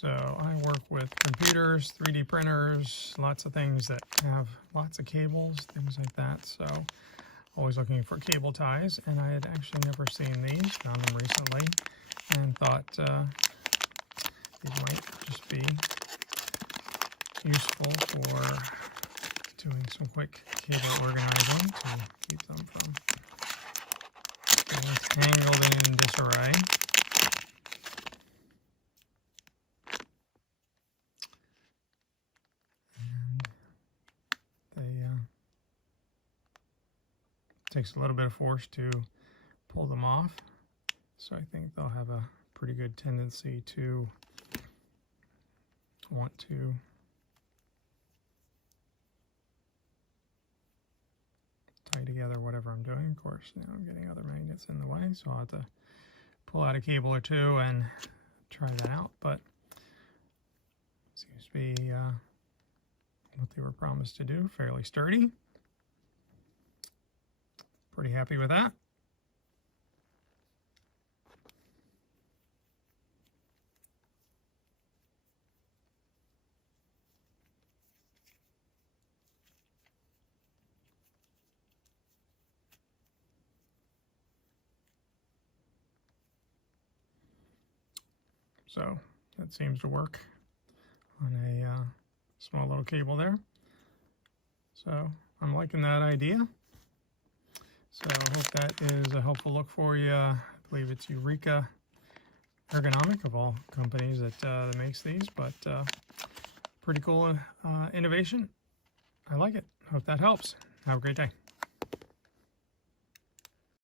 So I work with computers, 3D printers, lots of things that have lots of cables, things like that. So always looking for cable ties, and I had actually never seen these, found them recently, and thought these might just be useful for doing some quick cable organizing to keep them from getting tangled in disarray. Takes a little bit of force to pull them off, so I think they'll have a pretty good tendency to want to tie together whatever I'm doing. Of course, now I'm getting other magnets in the way, so I'll have to pull out a cable or two and try that out, but seems to be what they were promised to do, fairly sturdy. Pretty happy with that. So that seems to work on a small little cable there. So I'm liking that idea. So I hope that is a helpful look for you. I believe it's EUREKA Ergonomic of all companies that makes these, but pretty cool innovation. I like it. Hope that helps. Have a great day.